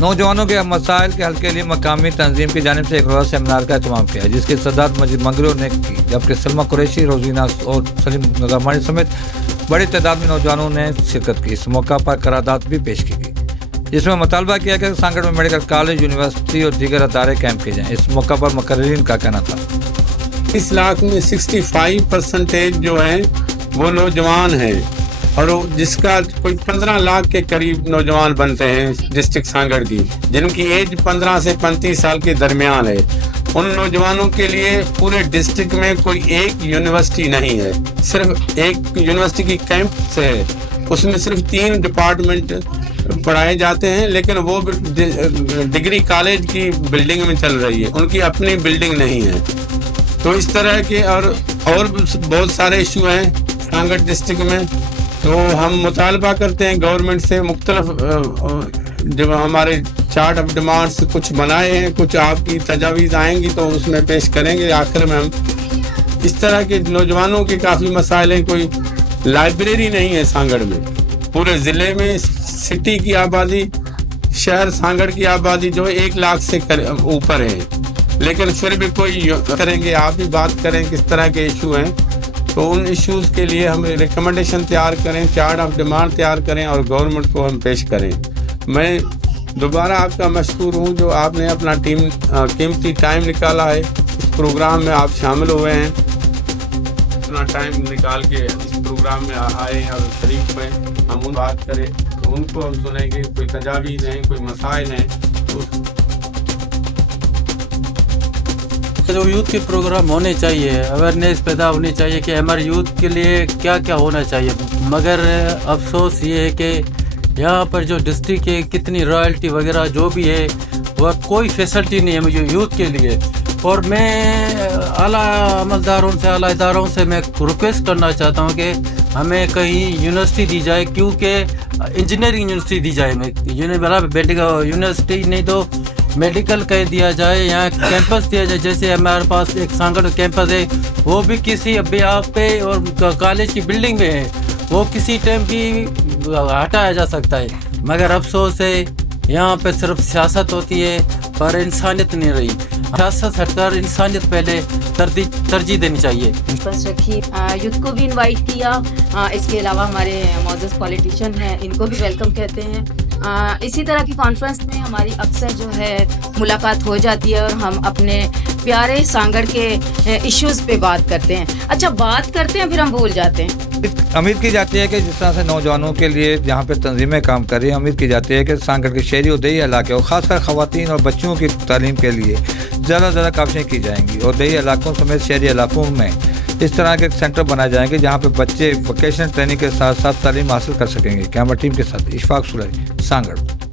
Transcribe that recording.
نوجوانوں کے مسائل کے حل کے لیے مقامی تنظیم کی جانب سے ایک روزہ سیمینار کا اہتمام کیا ہے، جس کی صدارت مجید منگرو نے کی، جبکہ سلمہ قریشی، روزینہ اور سلیم نظامانی سمیت بڑی تعداد میں نوجوانوں نے شرکت کی۔ اس موقع پر قرارداد بھی پیش کی گئی، جس میں مطالبہ کیا کہ سانگڑ میں میڈیکل کالج، یونیورسٹی اور دیگر ادارے قائم کیے جائیں۔ اس موقع پر مقررین کا کہنا تھا 20 لاکھ میں 65% جو ہیں وہ نوجوان ہیں، اور جس کا کوئی 15 لاکھ کے قریب نوجوان بنتے ہیں ڈسٹرکٹ سانگڑ کی، جن کی ایج 15 سے 35 سال کے درمیان ہے۔ ان نوجوانوں کے لیے پورے ڈسٹرکٹ میں کوئی ایک یونیورسٹی نہیں ہے، صرف ایک یونیورسٹی کی کیمپس ہے، اس میں صرف 3 ڈپارٹمنٹ پڑھائے جاتے ہیں، لیکن وہ ڈگری کالج کی بلڈنگ میں چل رہی ہے، ان کی اپنی بلڈنگ نہیں ہے۔ تو اس طرح کے اور بہت سارے ایشو ہیں سانگڑ ڈسٹرکٹ میں۔ تو ہم مطالبہ کرتے ہیں گورنمنٹ سے، مختلف جب ہمارے چارٹ آف ڈیمانڈس کچھ بنائے ہیں، کچھ آپ کی تجاویز آئیں گی تو اس میں پیش کریں گے۔ آخر میں ہم اس طرح کے نوجوانوں کے کافی مسائل ہیں۔ کوئی لائبریری نہیں ہے سانگڑ میں، پورے ضلع میں سٹی کی آبادی، شہر سانگڑ کی آبادی جو 1 لاکھ سے اوپر ہے، لیکن پھر بھی کوئی کریں گے، آپ بھی بات کریں کس طرح کے ایشو ہیں۔ تو ان ایشوز کے لیے ہم ریکمنڈیشن تیار کریں، چارٹ آف ڈیمانڈ تیار کریں اور گورنمنٹ کو ہم پیش کریں۔ میں دوبارہ آپ کا مشکور ہوں جو آپ نے اپنا قیمتی ٹائم نکالا ہے، اس پروگرام میں آپ شامل ہوئے ہیں، اپنا ٹائم نکال کے اس پروگرام میں آئے اور شریک ہوئے، ہم ان بات کریں تو ان کو ہم سنیں گے، کوئی تجاویز ہیں، کوئی مسائل ہیں تو جو یوتھ کے پروگرام ہونے چاہیے، اویئرنیس پیدا ہونی چاہیے کہ ہمارے یوتھ کے لیے کیا کیا ہونا چاہیے، مگر افسوس یہ ہے کہ یہاں پر جو ڈسٹرکٹ ہے کتنی رائلٹی وغیرہ جو بھی ہے وہ کوئی فیسلٹی نہیں ہے مجھے یوتھ کے لیے۔ اور میں اعلیٰ عملداروں سے، اعلیٰ اداروں سے میں ریکویسٹ کرنا چاہتا ہوں کہ ہمیں کہیں یونیورسٹی دی جائے، کیونکہ انجینئرنگ یونیورسٹی دی جائے، یونیورسٹی نہیں تو میڈیکل کہیں دیا جائے، یہاں کیمپس دیا جائے۔ جیسے ہمارے پاس ایک سانگڑ کیمپس ہے، وہ بھی کسی ابھی آپ پہ اور کالج کی بلڈنگ میں ہے، وہ کسی ٹائم بھی ہٹایا جا سکتا ہے، مگر افسوس ہے یہاں پہ صرف سیاست ہوتی ہے پر انسانیت نہیں رہی۔ سیاست ہٹ کر انسانیت پہلے ترجیح دینی چاہیے۔ بس رکھی یوتھ کو بھی انوائٹ کیا، اس کے علاوہ ہمارے معزز پولیٹیشین ہیں، ان کو بھی ویلکم کہتے ہیں۔ اسی طرح کی کانفرنس میں ہماری اکثر جو ہے ملاقات ہو جاتی ہے اور ہم اپنے پیارے سانگڑ کے ایشوز پہ بات کرتے ہیں۔ اچھا بات کرتے ہیں پھر ہم بھول جاتے ہیں۔ امید کی جاتی ہے کہ جس طرح سے نوجوانوں کے لیے جہاں پہ تنظیمیں کام کر رہی ہیں، امید کی جاتی ہے کہ سانگڑ کے شہری اور دیہی علاقے اور خاص کر خواتین اور بچیوں کی تعلیم کے لیے زیادہ سے زیادہ کاوشیں کی جائیں گی، اور دیہی علاقوں سمیت شہری علاقوں میں اس طرح کے سینٹر بنائے جائیں گے جہاں پہ بچے ووکیشنل ٹریننگ کے ساتھ ساتھ تعلیم حاصل کر سکیں گے۔ کیمرہ ٹیم کے ساتھ اشفاق سلری، سانگڑ۔